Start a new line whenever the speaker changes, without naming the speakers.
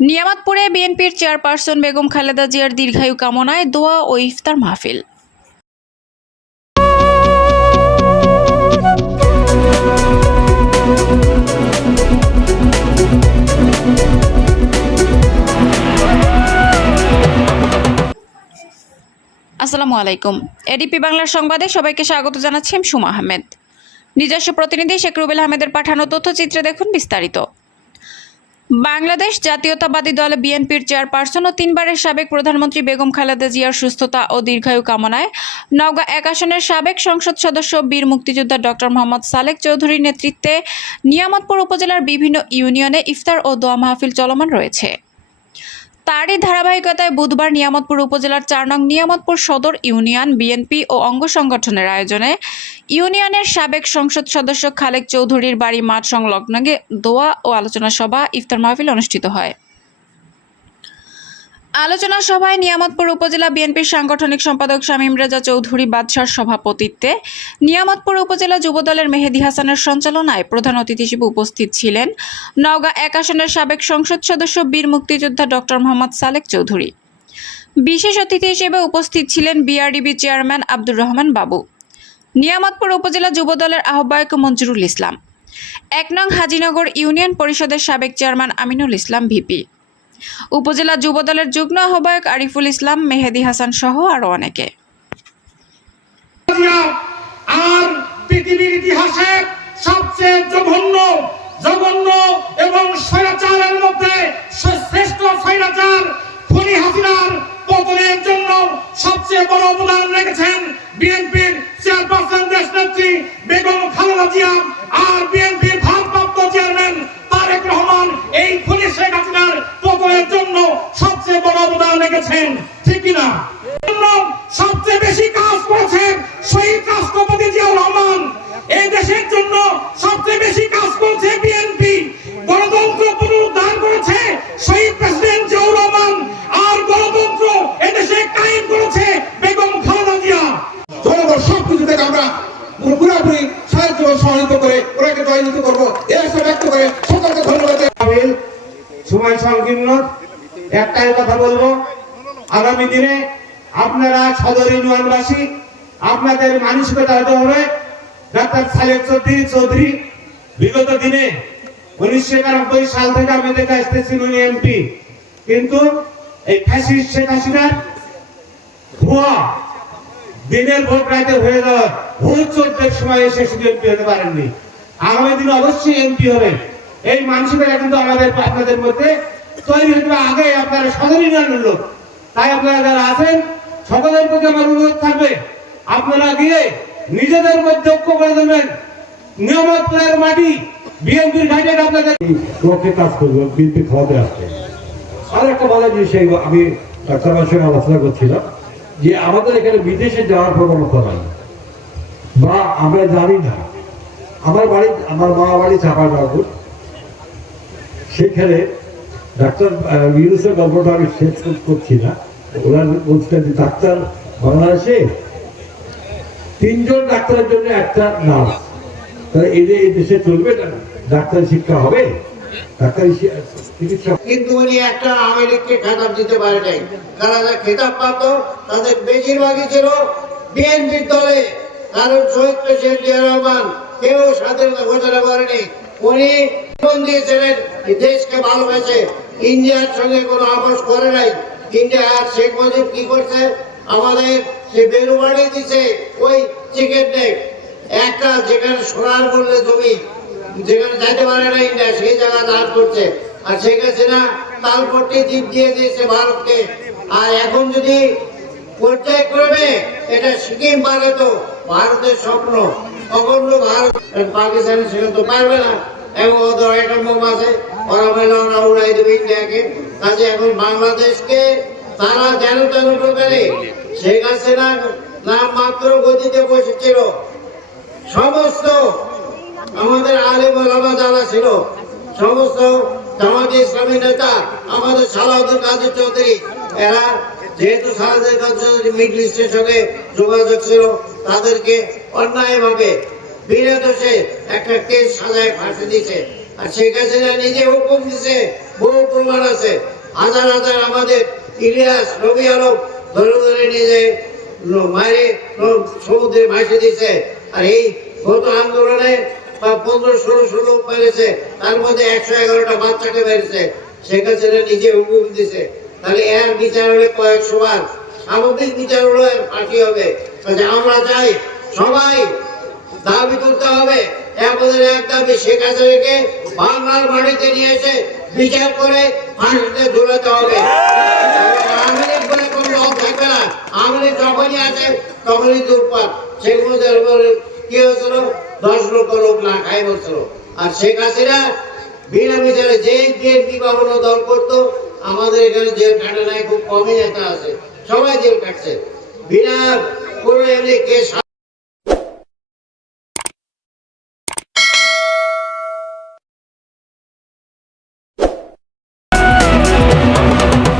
নিয়ামতপুরে বিএনপির চেয়ারপারসন বেগম খালেদা জিয়ার দীর্ঘায়ু কামনায় দোয়া ও ইফতার মাহফিল। আসসালামু আলাইকুম। এডিপি বাংলার সংবাদে সবাইকে স্বাগত জানাচ্ছি সুমা আহমেদ। নিজস্ব প্রতিনিধি শেখ রুবেল আহমেদের পাঠানো তথ্যচিত্রে দেখুন বিস্তারিত। বাংলাদেশ জাতীয়তাবাদী দল বিএনপির চেয়ারপারসন ও তিনবারের সাবেক প্রধানমন্ত্রী বেগম খালেদা জিয়ার সুস্থতা ও দীর্ঘায়ু কামনায় নওগাঁ এক আসনের সাবেক সংসদ সদস্য বীর মুক্তিযোদ্ধা ডক্টর মোহাম্মদ সালেক চৌধুরীর নেতৃত্বে নিয়ামতপুর উপজেলার বিভিন্ন ইউনিয়নে ইফতার ও দোয়া মাহফিল চলমান রয়েছে। তারই ধারাবাহিকতায় বুধবার নিয়ামতপুর উপজেলার চার নং নিয়ামতপুর সদর ইউনিয়ন, বিএনপি ও অঙ্গ সংগঠনের আয়োজনে ইউনিয়নের সাবেক সংসদ সদস্য খালেক চৌধুরীর বাড়ি মাঠ সংলগ্ন দোয়া ও আলোচনা সভা ইফতার মাহফিল অনুষ্ঠিত হয়। আলোচনা সভায় নিয়ামতপুর উপজেলা বিএনপির সাংগঠনিক সম্পাদক শামীম রেজা চৌধুরী বাদশার সভাপতিত্বে নিয়ামতপুর উপজেলা যুবদলের মেহেদি হাসানের সঞ্চালনায় প্রধান অতিথি হিসেবে উপস্থিত ছিলেন নওগাঁ এক আসনের সাবেক সংসদ সদস্য বীর মুক্তিযোদ্ধা ডক্টর মোহাম্মদ সালেক চৌধুরী। বিশেষ অতিথি হিসেবে উপস্থিত ছিলেন বিআরডিবি চেয়ারম্যান আব্দুর রহমান বাবু। নিয়ামতপুর উপজেলা যুবদলের আহ্বায়ক মঞ্জুরুল ইসলাম। এক নং হাজিনগর ইউনিয়ন পরিষদের সাবেক চেয়ারম্যান আমিনুল ইসলাম ভিপি। উপজেলা যুবদলের যুগ্ম আহ্বায়ক আরিফুল ইসলাম, মেহেদি হাসান সহ অনেকে।
আর স্বৈরাচারের মধ্যে শ্রেষ্ঠ জন্য সবচেয়ে বড় বিএনপির বেগম আর বিএনপির ভারপ্রাপ্ত চেয়ারম্যান তারেক রহমান এই খুনি শেখ হাসিনার পতনের জন্য সবচেয়ে বড় অবদান রেখেছেন ঠিক কিনা জন্য সবচেয়ে বেশি কাজ করেছেন শহীদ রাষ্ট্রপতি জিয়াউর রহমান এই দেশের জন্য সবচেয়ে বেশি কাজ করেছে বিএনপি গণতন্ত্র পুনরুদ্ধার করেছে শহীদ প্রেসিডেন্ট জিয়াউর রহমান আর গণতন্ত্র এদেশে কায়েম করেছে বেগম খালেদা জিয়া
জনগণ সবকিছু থেকে আমরা পুরোপুরি সাহায্য ও সহযোগিতা করে ওনাকে জয়যুক্ত করব এই আশা ব্যক্ত করে সকলকে ধন্যবাদ
আমিল সময় সংকীর্ণ একটাই কথা বলব, আগামী দিনে আপনারা সদর ইউনিয়নবাসী, আপনাদের মানসিকতা হতে হবে ডাক্তার সালেক চৌধুরী চৌধুরী, বিগত দিনে উনিশশো একানব্বই সাল থেকে আমি দেখে আসতেছি উনি এমপি। কিন্তু এই ফ্যাসিস্ট শেখ হাসিনার ভুয়া, দিনের ভোট রাতে হয়ে যাওয়ার ভোট চোদ্দের সময় এসে শুধু এমপি হতে পারেননি। আগামী দিনে অবশ্যই এমপি হবে। এই মানসিকতা কিন্তু আমাদের, আপনাদের মধ্যে আগে আপনারা তাই আপনারা যারা আছেন, সকলের প্রতি আমার অনুরোধ থাকবে, আপনারা গিয়ে নিজেদের মধ্যে ঐক্য করে দেবেন নিয়ামতপুরের মাটি
একটা আমি আলোচনা করছিলাম, যে আমাদের এখানে বিদেশে যাওয়ার প্রবণতা নাই। বা আমরা জানি না। আমার বাড়ি আমার মা বাড়ি চাপা সেখানে ডাক্তার গল্পটা আমি শেষ করছি না। ওরা বলছিলেন যে ডাক্তার বাংলাদেশে তিনজন ডাক্তারের জন্য একটা নার্স। তাহলে এই দেশে চলবে ডাক্তারি শিক্ষা হবে? চিকিৎসা
কিন্তু উনি একটা খেতাব দিতে পারে নাই। তারা যা খেতাব পাত, তাদের বেশিরভাগই ছিল বিএনপির দলে। কারণ শহীদ প্রেসিডেন্ট জিয়া রহমান কেউ স্বাধীনতা ঘোষণা করেনি। উনি দিয়েছিলেন দেশকে ভালোবেসে। ইন্ডিয়ার সঙ্গে কোনো আপোষ করে নাই। ইন্ডিয়া আর শেখ মুজিব কি করছে? আমাদের সে বেরুবাড়ি দিছে, ওই চিকেন নেক একটা যেখানে সোনার মূল্যে জমি, যেখানে যাইতে পারে না ইন্ডিয়া, সেই জায়গা দাঁড় করছে। আর শেখ হাসিনা তালপট্টি দ্বীপ দিয়ে দিয়েছে ভারতকে। আর এখন যদি পর্যায়ক্রমে এটা সিকিম পারে তো ভারতের স্বপ্ন। অখণ্ড ভারত পাকিস্তানে সেখানে তো পারবে না। এবং ওদের একটা মোম আছে, ওরা মেলে ওরা উড়াই দেবে ইন্ডিয়াকে। কাজে এখন বাংলাদেশকে তারা যেন তেন প্রকারে শেখ হাসিনা নাম মাত্র গতিতে বসেছিল। সমস্ত আমাদের আলেম ওলামা যারা ছিল, সমস্ত জামাত ইসলামী নেতা, আমাদের সালাউদ্দিন কাদের চৌধুরী, এরা যেহেতু সালাউদ্দিন কাদের চৌধুরী মিডল সঙ্গে যোগাযোগ ছিল, তাদেরকে অন্যায়ভাবে বিনা দোষে একটা কেস সাজায় ফাঁসি দিয়েছে আর শেখ হাসিনা নিজে হুকুম দিছে, বহু প্রমাণ আছে। হাজার হাজার আমাদের ইলিয়াস রবি আলম ধরে ধরে মারে সমুদ্রে ভাসে দিছে। আর এই গত আন্দোলনে বা পনেরো, ষোলো ষোলো মেরেছে তার মধ্যে একশো এগারোটা বাচ্চাকে মেরেছে। শেখ হাসিনা নিজে হুকুম দিছে। তাহলে এর বিচার হলে কয়েকশো বার। স্বাভাবিক বিচার হলো ফাঁসি হবে। আমরা চাই সবাই দাবি তুলতে হবে। আমাদের এক দাবি শেখ হাসিনাকে নিয়ে এসে বিচার করে ফাঁসিতে ঝুলাতে হবে। কি দল করতো, আমাদের এখানে জেল নাই, খুব কমই নেতা আছে। সবাই জেল কাটছে। বিনা এমনি